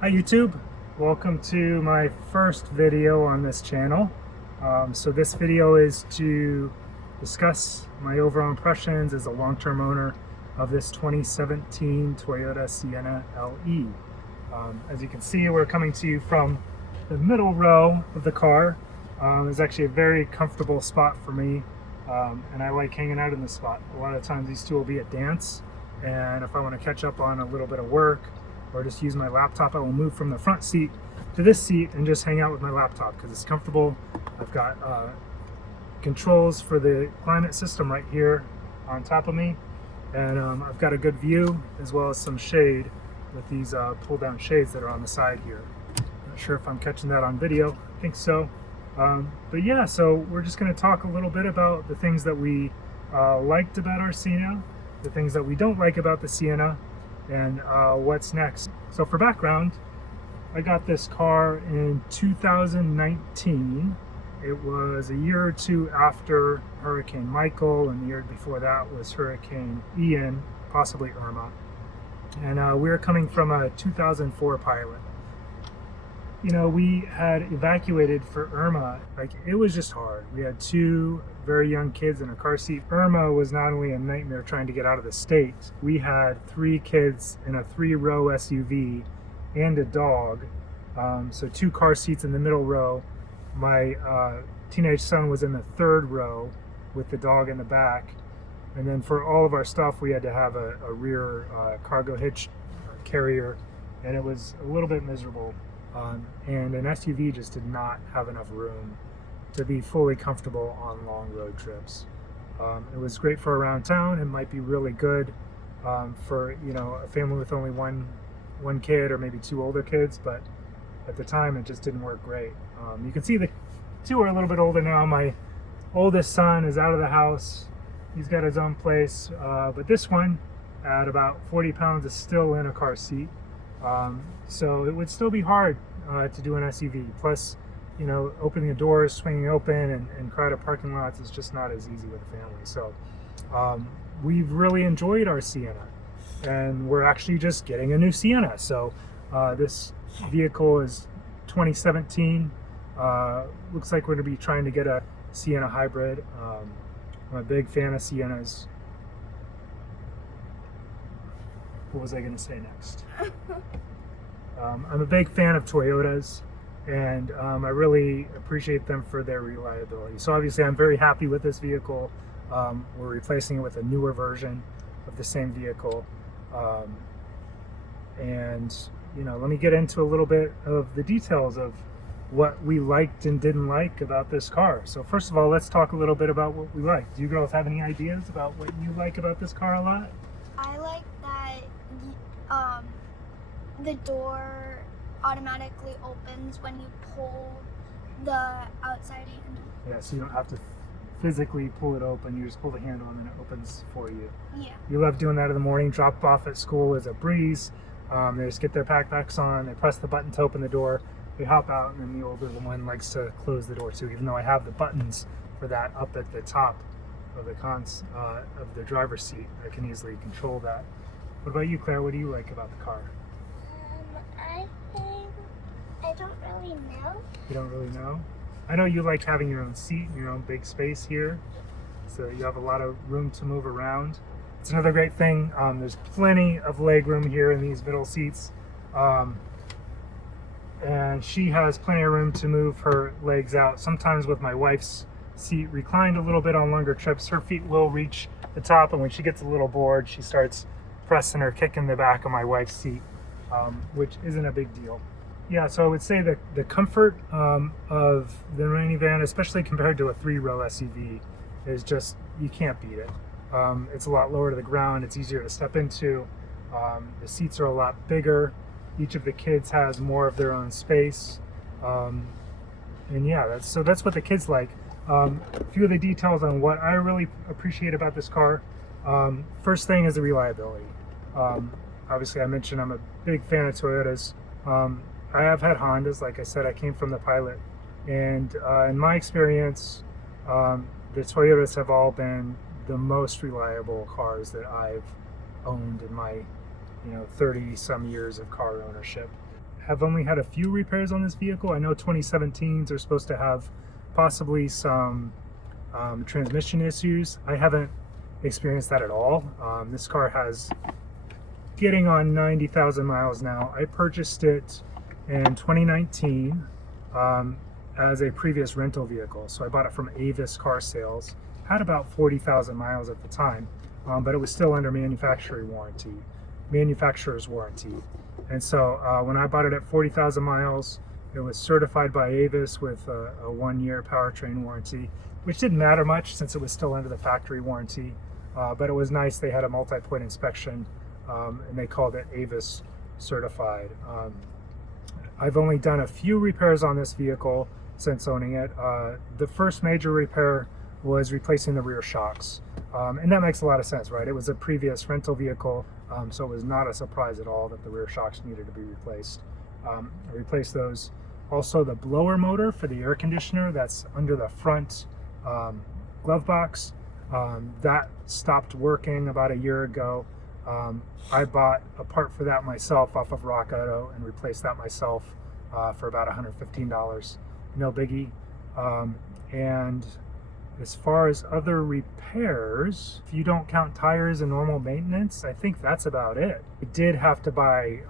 Hi YouTube, welcome to my first video on this channel. So this video is to discuss my overall impressions as a long-term owner of this 2017 Toyota Sienna LE. As you can see, we're coming to you from the middle row of the car. It's actually a very comfortable spot for me, and I like hanging out in this spot. A lot of times these two will be at dance, and if I want to catch up on a little bit of work or just use my laptop, I will move from the front seat to this seat and just hang out with my laptop because it's comfortable. I've got controls for the climate system right here on top of me, and I've got a good view as well as some shade with these pull down shades that are on the side here. Not sure if I'm catching that on video. I think so. But yeah, so we're just going to talk a little bit about the things that we liked about our Sienna, the things that we don't like about the Sienna, and what's next. So for background, I got this car in 2019. It was a year or two after Hurricane Michael, and the year before that was Hurricane Ian, possibly Irma. And we were coming from a 2004 Pilot. You know, we had evacuated for Irma. Like, it was just hard. We had two very young kids in a car seat. Irma was not only a nightmare trying to get out of the state, we had three kids in a 3-row SUV and a dog. So 2 car seats in the middle row. My teenage son was in the 3rd row with the dog in the back. And then for all of our stuff, we had to have a rear cargo hitch carrier, and it was a little bit miserable. And an SUV just did not have enough room to be fully comfortable on long road trips. It was great for around town. It might be really good for, you know, a family with only one kid or maybe 2 older kids, but at the time it just didn't work great. You can see the 2 are a little bit older now. My oldest son is out of the house. He's got his own place, but this one at about 40 pounds is still in a car seat. So it would still be hard to do an SUV. Plus, you know, opening the doors, swinging open, and crowded parking lots is just not as easy with a family. So we've really enjoyed our Sienna, and we're actually just getting a new Sienna. So this vehicle is 2017. Looks like we're going to be trying to get a Sienna hybrid. I'm a big fan of Siennas. What was I going to say next? I'm a big fan of Toyotas, and I really appreciate them for their reliability. So obviously I'm very happy with this vehicle. We're replacing it with a newer version of the same vehicle. And, you know, let me get into a little bit of the details of what we liked and didn't like about this car. So first of all, let's talk a little bit about what we liked. Do you girls have any ideas about what you like about this car a lot? I like that the door automatically opens when you pull the outside handle. Yeah, so you don't have to physically pull it open. You just pull the handle and then it opens for you. Yeah. You love doing that in the morning. Drop off at school is a breeze. They just get their backpacks on, they press the button to open the door, they hop out, and then the older one likes to close the door too, even though I have the buttons for that up at the top of the driver's seat. I can easily control that. What about you, Claire? What do you like about the car? I think I don't really know. You don't really know? I know you like having your own seat, your own big space here, so you have a lot of room to move around. It's another great thing. There's plenty of leg room here in these middle seats, and she has plenty of room to move her legs out. Sometimes with my wife's seat reclined a little bit on longer trips, her feet will reach the top, and when she gets a little bored, she starts pressing or kicking the back of my wife's seat, which isn't a big deal. Yeah, so I would say that the comfort of the minivan, especially compared to a 3-row SUV, is just, you can't beat it. It's a lot lower to the ground, it's easier to step into, the seats are a lot bigger, each of the kids has more of their own space, and yeah, that's what the kids like. A few of the details on what I really appreciate about this car. First thing is the reliability. Obviously I mentioned I'm a big fan of Toyotas. I have had Hondas, like I said, I came from the Pilot, and in my experience, the Toyotas have all been the most reliable cars that I've owned in my 30 some years of car ownership. have only had a few repairs on this vehicle. I know 2017s are supposed to have possibly some transmission issues. I haven't experienced that at all. This car has getting on 90,000 miles now. I purchased it in 2019 as a previous rental vehicle. So I bought it from Avis Car Sales. Had about 40,000 miles at the time, but it was still under manufacturer's warranty. And so when I bought it at 40,000 miles, it was certified by Avis with a 1-year powertrain warranty, which didn't matter much since it was still under the factory warranty. But it was nice. They had a multi-point inspection, and they called it Avis certified. I've only done a few repairs on this vehicle since owning it. The first major repair was replacing the rear shocks. And that makes a lot of sense, right? It was a previous rental vehicle, so it was not a surprise at all that the rear shocks needed to be replaced. I replaced those. Also, the blower motor for the air conditioner that's under the front glove box, that stopped working about a year ago. I bought a part for that myself off of Rock Auto and replaced that myself for about $115. No biggie. And as far as other repairs, if you don't count tires and normal maintenance, I think that's about it. I did have to buy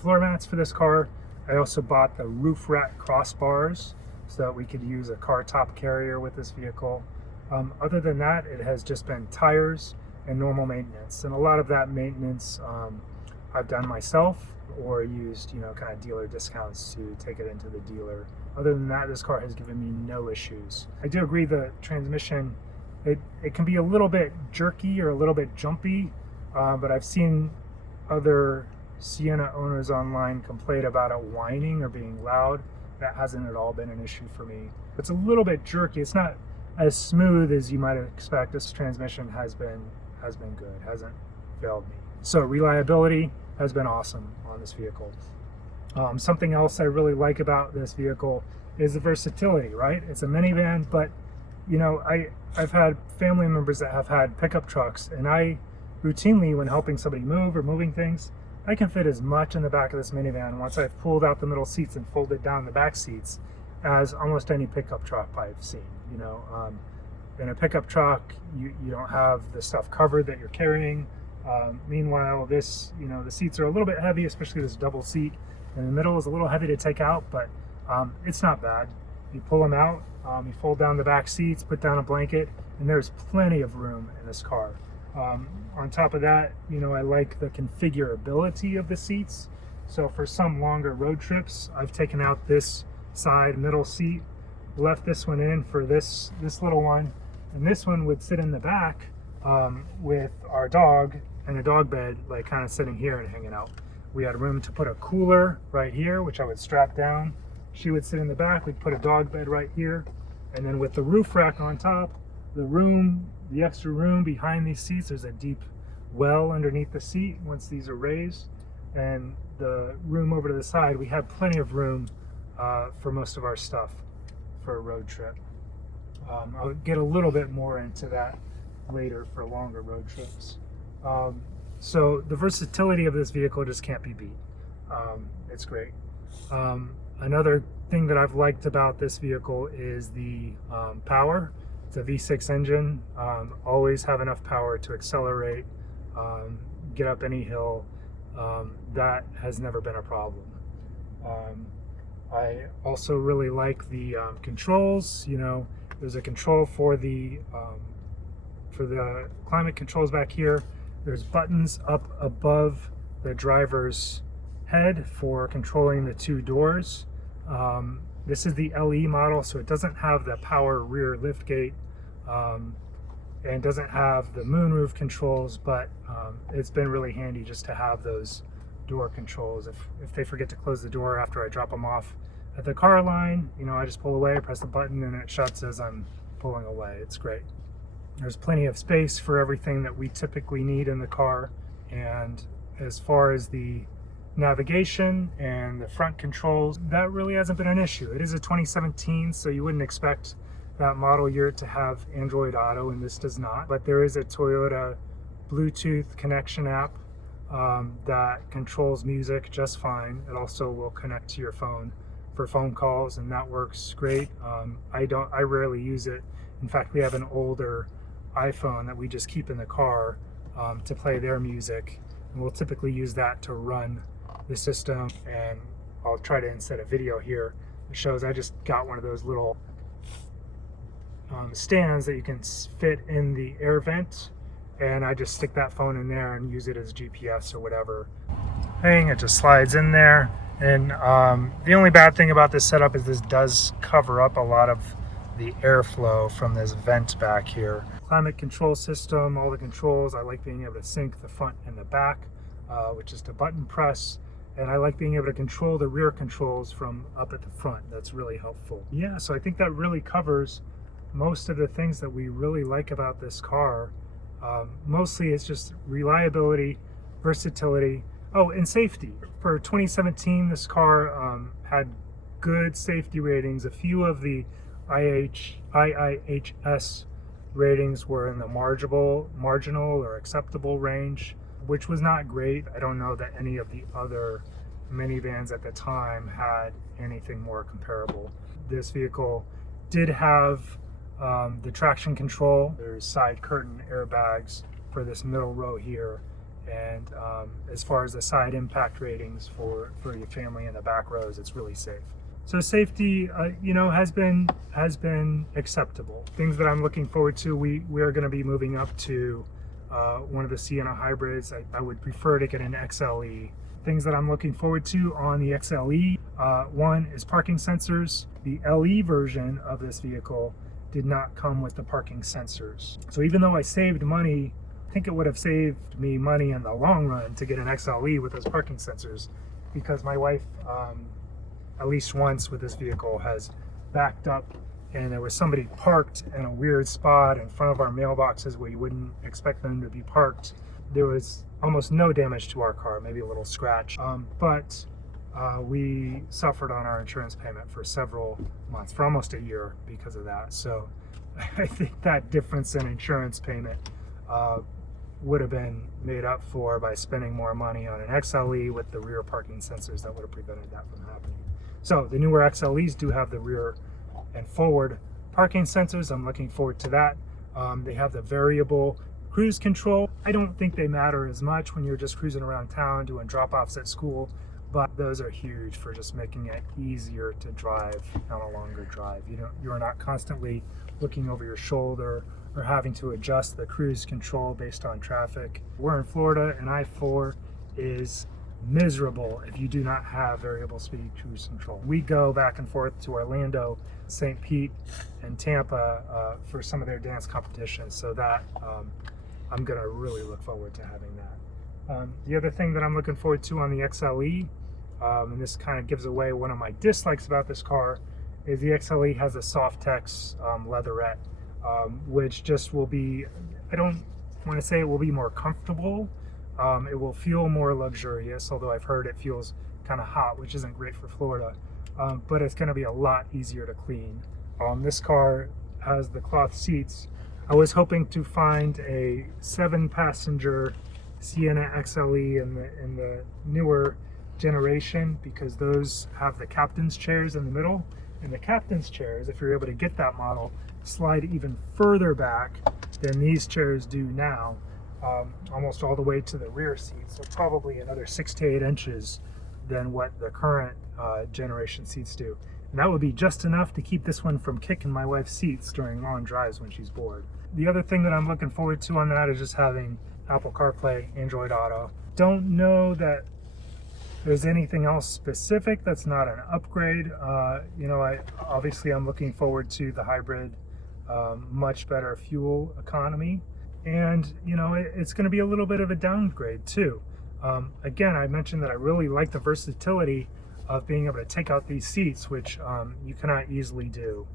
floor mats for this car. I also bought the roof rack crossbars so that we could use a car top carrier with this vehicle. Other than that, it has just been tires and normal maintenance. And a lot of that maintenance I've done myself or used, kind of dealer discounts to take it into the dealer. Other than that, this car has given me no issues. I do agree the transmission, it can be a little bit jerky or a little bit jumpy, but I've seen other Sienna owners online complain about it whining or being loud. That hasn't at all been an issue for me. It's a little bit jerky. It's not as smooth as you might expect. This transmission has been good, hasn't failed me. So reliability has been awesome on this vehicle. Something else I really like about this vehicle is the versatility, right? It's a minivan, but I've had family members that have had pickup trucks, and I routinely, when helping somebody move or moving things, I can fit as much in the back of this minivan once I've pulled out the middle seats and folded down the back seats as almost any pickup truck I've seen. In a pickup truck, you don't have the stuff covered that you're carrying. Meanwhile, this, the seats are a little bit heavy, especially this double seat in the middle is a little heavy to take out, but it's not bad. You pull them out, you fold down the back seats, put down a blanket, and there's plenty of room in this car. On top of that, I like the configurability of the seats. So for some longer road trips, I've taken out this side middle seat, left this one in for this little one, and this one would sit in the back with our dog and a dog bed, like kind of sitting here and hanging out. We had room to put a cooler right here, which I would strap down. She would sit in the back. We'd put a dog bed right here, and then with the roof rack on top, the extra room behind these seats, there's a deep well underneath the seat once these are raised, and the room over to the side, we have plenty of room for most of our stuff for a road trip. I'll get a little bit more into that later for longer road trips. So the versatility of this vehicle just can't be beat. It's great. Another thing that I've liked about this vehicle is the power. It's a V6 engine. Always have enough power to accelerate, get up any hill. That has never been a problem. I also really like the controls. There's a control for the climate controls back here. There's buttons up above the driver's head for controlling the two doors. This is the LE model, so it doesn't have the power rear liftgate and doesn't have the moonroof controls, but it's been really handy just to have those door controls. If they forget to close the door after I drop them off at the car line, I just pull away, press the button, and it shuts as I'm pulling away. It's great. There's plenty of space for everything that we typically need in the car. And as far as the navigation and the front controls, that really hasn't been an issue. It is a 2017, so you wouldn't expect that model year to have Android Auto, and this does not. But there is a Toyota Bluetooth connection app that controls music just fine. It also will connect to your phone for phone calls, and that works great. I rarely use it. In fact, we have an older iPhone that we just keep in the car to play their music, and we'll typically use that to run the system. And I'll try to insert a video here that shows I just got one of those little stands that you can fit in the air vent, and I just stick that phone in there and use it as GPS or whatever thing. It just slides in there. And the only bad thing about this setup is this does cover up a lot of the airflow from this vent back here. Climate control system, all the controls. I like being able to sync the front and the back with just a button press. And I like being able to control the rear controls from up at the front. That's really helpful. Yeah, so I think that really covers most of the things that we really like about this car. Mostly it's just reliability, versatility, and safety. For 2017, this car had good safety ratings. A few of the IIHS ratings were in the marginal or acceptable range, which was not great. I don't know that any of the other minivans at the time had anything more comparable. This vehicle did have the traction control. There's side curtain airbags for this middle row here. And as far as the side impact ratings for your family in the back rows, it's really safe. So safety, has been acceptable. Things that I'm looking forward to, we are going to be moving up to one of the Sienna hybrids. I would prefer to get an XLE. Things that I'm looking forward to on the XLE, one is parking sensors. The LE version of this vehicle did not come with the parking sensors. So even though I saved money, I think it would have saved me money in the long run to get an XLE with those parking sensors, because my wife, at least once with this vehicle, has backed up and there was somebody parked in a weird spot in front of our mailboxes where you wouldn't expect them to be parked. There was almost no damage to our car, maybe a little scratch, but we suffered on our insurance payment for several months, for almost a year, because of that. So I think that difference in insurance payment would have been made up for by spending more money on an XLE with the rear parking sensors that would have prevented that from happening. So the newer XLEs do have the rear and forward parking sensors. I'm looking forward to that. They have the variable cruise control. I don't think they matter as much when you're just cruising around town doing drop-offs at school, but those are huge for just making it easier to drive on a longer drive. You're not constantly looking over your shoulder or having to adjust the cruise control based on traffic. We're in Florida, and I-4 is miserable if you do not have variable speed cruise control. We go back and forth to Orlando, St. Pete, and Tampa for some of their dance competitions, so that I'm gonna really look forward to having that. The other thing that I'm looking forward to on the XLE, and this kind of gives away one of my dislikes about this car, is the XLE has a Softex leatherette, which just will be, I don't want to say it will be more comfortable. It will feel more luxurious, although I've heard it feels kind of hot, which isn't great for Florida, but it's going to be a lot easier to clean. This car has the cloth seats. I was hoping to find a 7-passenger Sienna XLE in the newer generation, because those have the captain's chairs in the middle, and the captain's chairs, if you're able to get that model, slide even further back than these chairs do now, almost all the way to the rear seat, so probably another 6 to 8 inches than what the current generation seats do. And that would be just enough to keep this one from kicking my wife's seats during long drives when she's bored. The other thing that I'm looking forward to on that is just having Apple CarPlay, Android Auto. Don't know that there's anything else specific that's not an upgrade. Obviously I'm looking forward to the hybrid, much better fuel economy, and it's going to be a little bit of a downgrade too. Again, I mentioned that I really like the versatility of being able to take out these seats, which you cannot easily do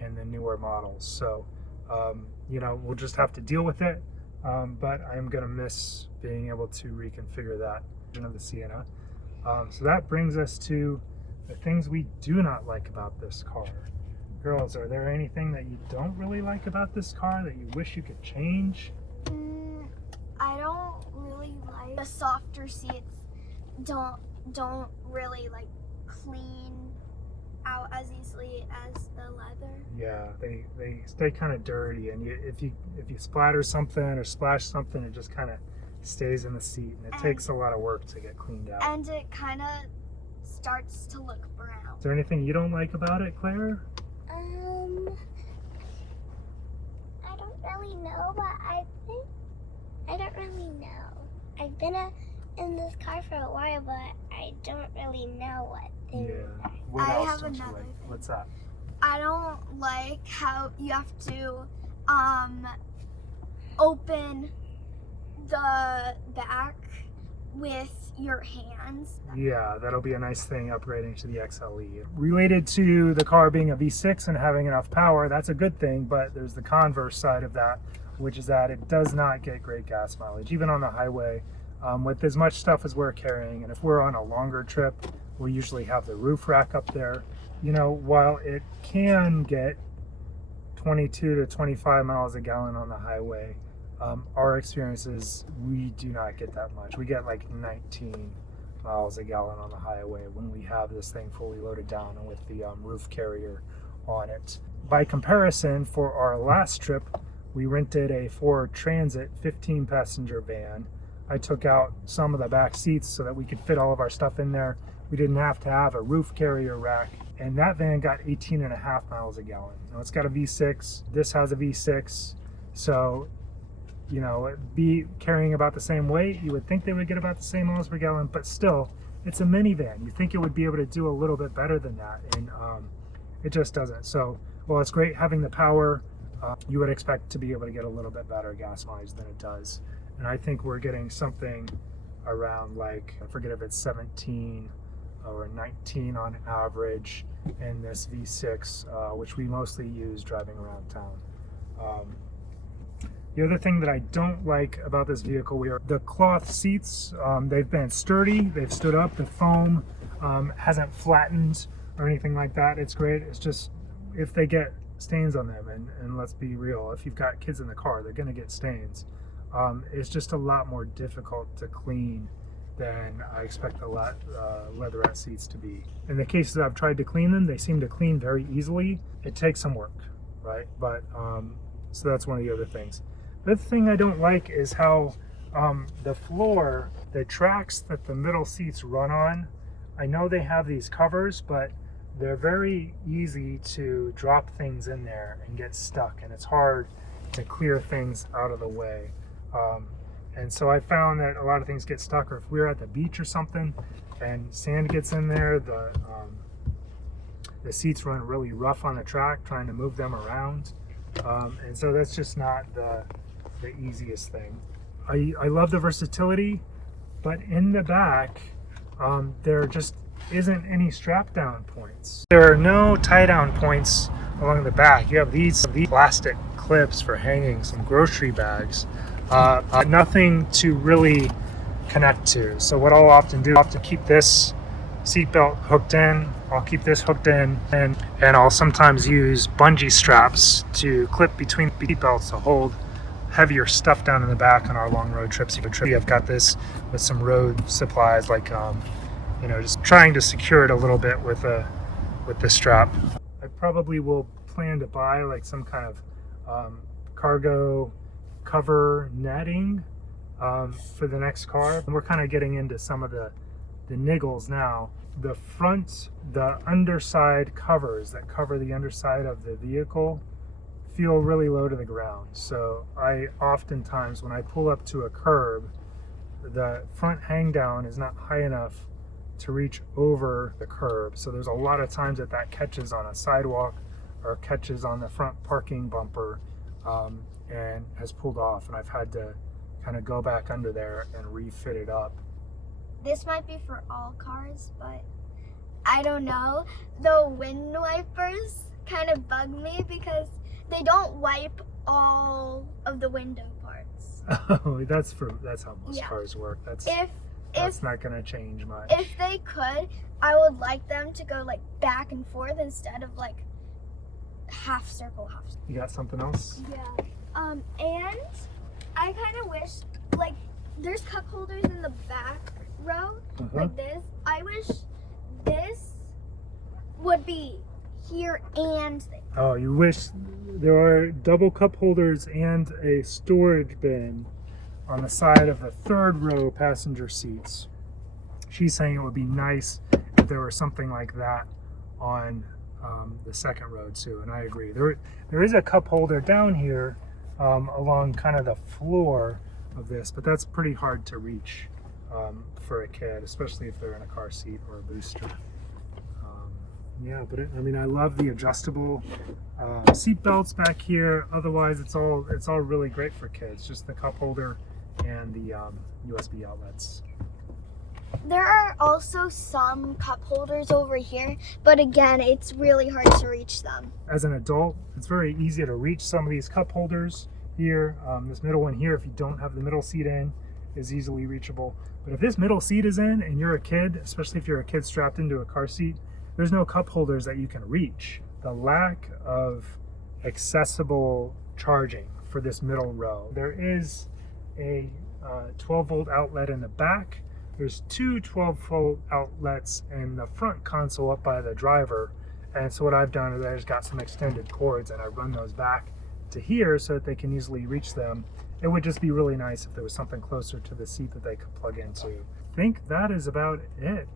in the newer models. So we'll just have to deal with it, but I'm going to miss being able to reconfigure that version of the Sienna. So that brings us to the things we do not like about this car. Girls, are there anything that you don't really like about this car that you wish you could change? I don't really like the softer seats don't really like clean out as easily as the leather. Yeah, they stay kind of dirty, and if you splatter something or splash something, it just kind of stays in the seat, and it takes a lot of work to get cleaned out. And it kind of starts to look brown. Is there anything you don't like about it, Claire? I don't really know, but I don't really know. I've been in this car for a while, but I don't really know what things are. What I else have don't you another like? thing. What's that? I don't like how you have to open the back with your hands. Yeah, that'll be a nice thing upgrading to the XLE. Related to the car being a V6 and having enough power, that's a good thing, but there's the converse side of that, which is that it does not get great gas mileage, even on the highway, with as much stuff as we're carrying. And if we're on a longer trip, we usually have the roof rack up there. You know, while it can get 22 to 25 miles a gallon on the highway, our experience is we do not get that much. We get like 19 miles a gallon on the highway when we have this thing fully loaded down and with the roof carrier on it. By comparison, for our last trip, we rented a Ford Transit 15-passenger van. I took out some of the back seats so that we could fit all of our stuff in there. We didn't have to have a roof carrier rack, and that van got 18.5 miles a gallon. Now it's got a V6. This has a V6, so you know, it'd be carrying about the same weight. You would think they would get about the same miles per gallon, but still, it's a minivan. You think it would be able to do a little bit better than that, and it just doesn't. So, well, it's great having the power. You would expect to be able to get a little bit better gas mileage than it does. And I think we're getting something around like, I forget if it's 17 or 19 on average in this V6, which we mostly use driving around town. The other thing that I don't like about this vehicle, the cloth seats. They've been sturdy, they've stood up, the foam hasn't flattened or anything like that. It's great. It's just, if they get stains on them, and let's be real, if you've got kids in the car, they're gonna get stains. It's just a lot more difficult to clean than I expect the leatherette seats to be. In the cases I've tried to clean them, they seem to clean very easily. It takes some work, right? But so that's one of the other things. The other thing I don't like is how the floor, the tracks that the middle seats run on, I know they have these covers, but they're very easy to drop things in there and get stuck, and it's hard to clear things out of the way. And so I found that a lot of things get stuck, or if we're at the beach or something and sand gets in there, the seats run really rough on the track trying to move them around. And so that's just not the easiest thing. I love the versatility, but in the back, there just isn't any strap down points. There are no tie down points along the back. You have these plastic clips for hanging some grocery bags. Nothing to really connect to. So what I'll often do, I'll often keep this seatbelt hooked in. I'll keep this hooked in, and I'll sometimes use bungee straps to clip between seatbelts to hold heavier stuff down in the back on our long road trips. I've got this with some road supplies, like you know, just trying to secure it a little bit with the strap. I probably will plan to buy like some kind of cargo cover netting for the next car. And we're kind of getting into some of the niggles now. The underside covers that cover the underside of the vehicle feel really low to the ground. So I oftentimes, when I pull up to a curb, the front hang down is not high enough to reach over the curb. So there's a lot of times that catches on a sidewalk or catches on the front parking bumper and has pulled off, and I've had to kind of go back under there and refit it up. This might be for all cars, but I don't know. The wind wipers kind of bug me because they don't wipe all of the window parts. Oh, that's how most cars work. That's not going to change much. If they could, I would like them to go like back and forth instead of like half circle, half circle. You got something else? Yeah. And I kind of wish like there's cup holders in the back row, like this. I wish this would be here and there. Oh, you wish there are double cup holders and a storage bin on the side of the third row passenger seats. She's saying it would be nice if there was something like that on the second row too, and I agree. There is a cup holder down here along kind of the floor of this, but that's pretty hard to reach for a kid, especially if they're in a car seat or a booster. Yeah, but I mean, I love the adjustable seat belts back here. Otherwise, it's all really great for kids. Just the cup holder and the USB outlets. There are also some cup holders over here, but again, it's really hard to reach them. As an adult, it's very easy to reach some of these cup holders here. This middle one here, if you don't have the middle seat in, is easily reachable. But if this middle seat is in and you're a kid, especially if you're a kid strapped into a car seat, there's no cup holders that you can reach. The lack of accessible charging for this middle row. There is a 12-volt outlet in the back. There's two 12-volt outlets in the front console up by the driver. And so what I've done is I just got some extended cords and I run those back to here so that they can easily reach them. It would just be really nice if there was something closer to the seat that they could plug into. I think that is about it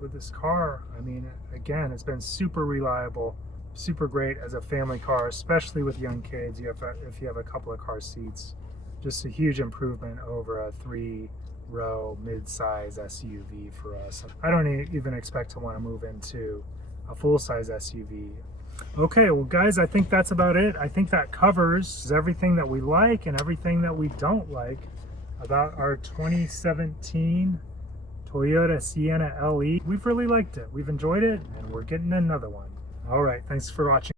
with this car. I mean, again, it's been super reliable, super great as a family car, especially with young kids. If you have a couple of car seats, just a huge improvement over a 3-row mid-size SUV for us. I don't even expect to want to move into a full-size SUV. Okay, well guys, I think that's about it. I think that covers everything that we like and everything that we don't like about our 2017 Toyota Sienna LE. We've really liked it. We've enjoyed it, and we're getting another one. All right, thanks for watching.